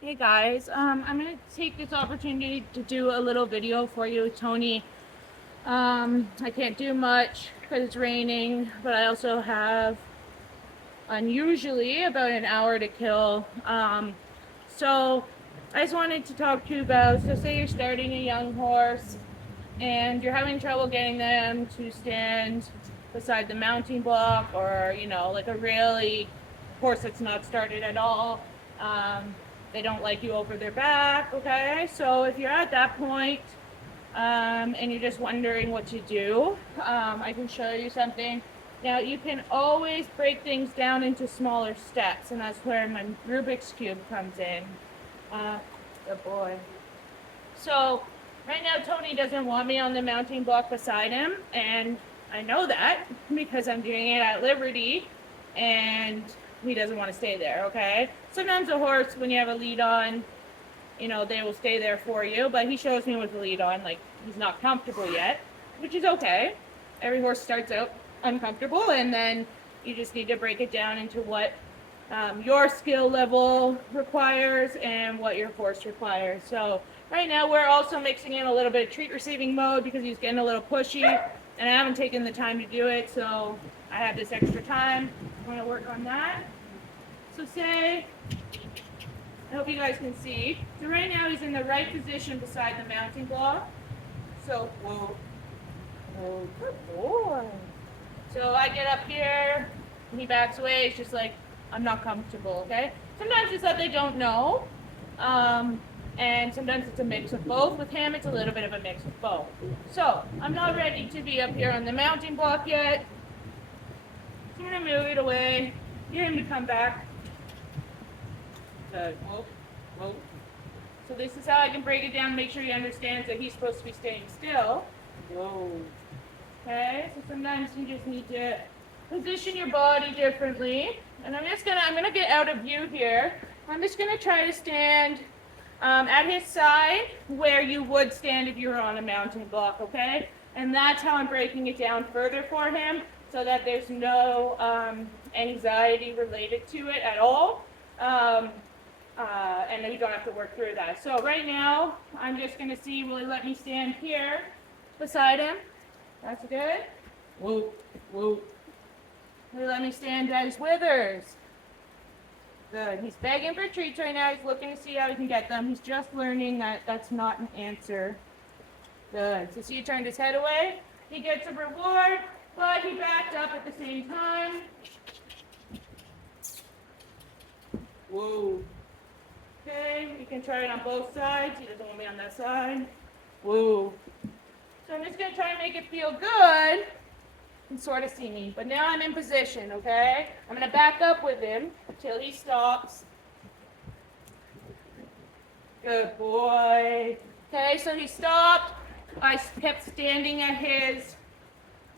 Hey guys, I'm gonna take this opportunity to do a little video for you, Tony. I can't do much because it's raining, but I also have unusually about an hour to kill. So I just wanted to talk to you about, so say you're starting a young horse and you're having trouble getting them to stand beside the mounting block, or like a really horse that's not started at all. um, they don't like you over their back. Okay, so if you're at that point, and you're just wondering what to do, I can show you something. Now you can always break things down into smaller steps, and that's where my Rubik's Cube comes in. Good boy. So right now Tony doesn't want me on the mounting block beside him, and I know that because I'm doing it at Liberty, and he doesn't want to stay there. Okay. Sometimes a horse, when you have a lead on, they will stay there for you, but he shows me with the lead on, like he's not comfortable yet, which is okay. Every horse starts out uncomfortable, and then you just need to break it down into what your skill level requires and what your horse requires. So right now we're also mixing in a little bit of treat receiving mode because he's getting a little pushy, and I haven't taken the time to do it, so I have this extra time. I want to work on that. So say, I hope you guys can see. So right now he's in the right position beside the mounting block. So whoa, whoa, good boy. So I get up here, and he backs away. It's just like, I'm not comfortable. Okay. Sometimes it's that they don't know, um, and sometimes it's a mix of both. With him, it's a little bit of a mix of both. So I'm not ready to be up here on the mounting block yet. So I'm gonna move it away. Get him to come back. Good. Whoa, whoa. So this is how I can break it down, make sure he understands that he's supposed to be staying still. Whoa. Okay, so sometimes you just need to position your body differently. And I'm gonna get out of view here. I'm just gonna try to stand at his side where you would stand if you were on a mounting block, okay? And that's how I'm breaking it down further for him, so that there's no anxiety related to it at all. Um, and then we don't have to work through that. So right now, I'm just gonna see, will he let me stand here beside him? That's good. Whoa, whoa. Will he let me stand at his withers? Good. He's begging for treats right now. He's looking to see how he can get them. He's just learning that that's not an answer. Good. So see, he turned his head away. He gets a reward, but he backed up at the same time. Whoa. Okay, we can try it on both sides. He doesn't want me on that side. Whoa. So I'm just going to try and make it feel good and sort of see me. But now I'm in position, okay? I'm going to back up with him until he stops. Good boy. Okay, so he stopped. I kept standing at his,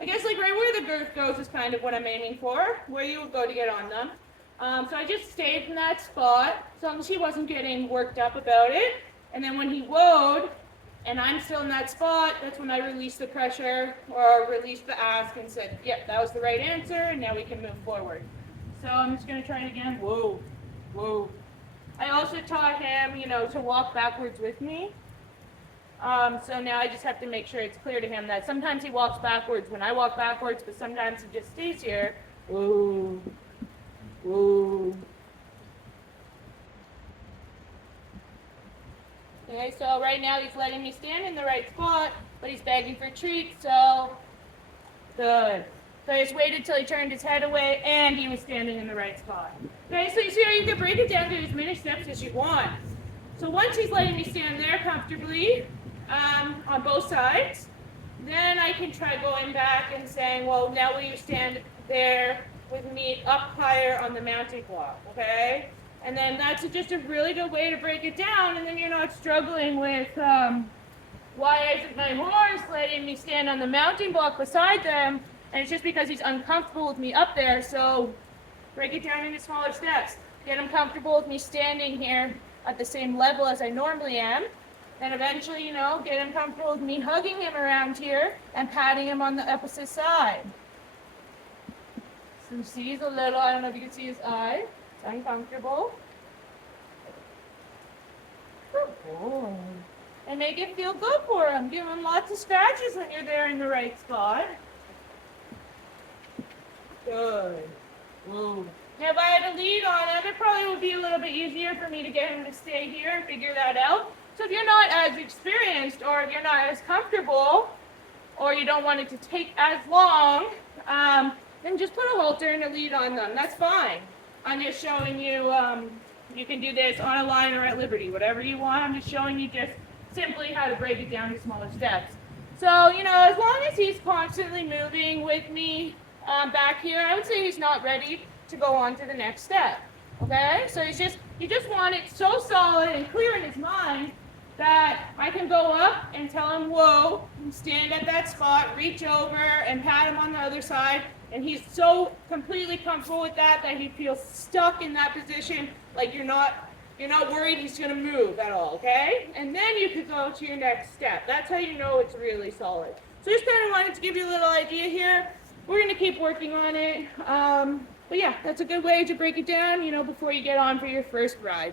I guess like right where the girth goes is kind of what I'm aiming for, where you would go to get on them. So I just stayed in that spot, as long as he wasn't getting worked up about it. And then when he woed, and I'm still in that spot, that's when I released the pressure or released the ask and said, yep, that was the right answer, and now we can move forward. So I'm just going to try it again. Whoa, whoa. I also taught him, to walk backwards with me. So now I just have to make sure it's clear to him that sometimes he walks backwards when I walk backwards, but sometimes he just stays here. Whoa. Whoa. Okay, so right now he's letting me stand in the right spot, but he's begging for treats, so good. So I just waited till he turned his head away and he was standing in the right spot. Okay, so you see how you can break it down to as many steps as you want. So once he's letting me stand there comfortably, on both sides, then I can try going back and saying, well, now will you stand there with me up higher on the mounting block, okay? And then that's just a really good way to break it down, and then you're not struggling with why isn't my horse letting me stand on the mounting block beside them, and it's just because he's uncomfortable with me up there. So break it down into smaller steps. Get him comfortable with me standing here at the same level as I normally am. And eventually, get him comfortable with me hugging him around here and patting him on the opposite side. So see, he's a little, I don't know if you can see his eye. It's uncomfortable. make it feel good for him. Give him lots of scratches when you're there in the right spot. Good. Whoa. Now, if I had a lead on him, it probably would be a little bit easier for me to get him to stay here and figure that out. So if you're not as experienced, or if you're not as comfortable, or you don't want it to take as long, then just put a halter and a lead on them. That's fine. I'm just showing you, you can do this on a line or at liberty, whatever you want. I'm just showing you just simply how to break it down to smaller steps. So, you know, as long as he's constantly moving with me back here, I would say he's not ready to go on to the next step. Okay? So you just want it so solid and clear in his mind that I can go up and tell him, whoa, stand at that spot, reach over and pat him on the other side. And he's so completely comfortable with that he feels stuck in that position, like you're not worried he's gonna move at all, okay? And then you could go to your next step. That's how you know it's really solid. So just kind of wanted to give you a little idea here. We're gonna keep working on it. But yeah, that's a good way to break it down, you know, before you get on for your first ride.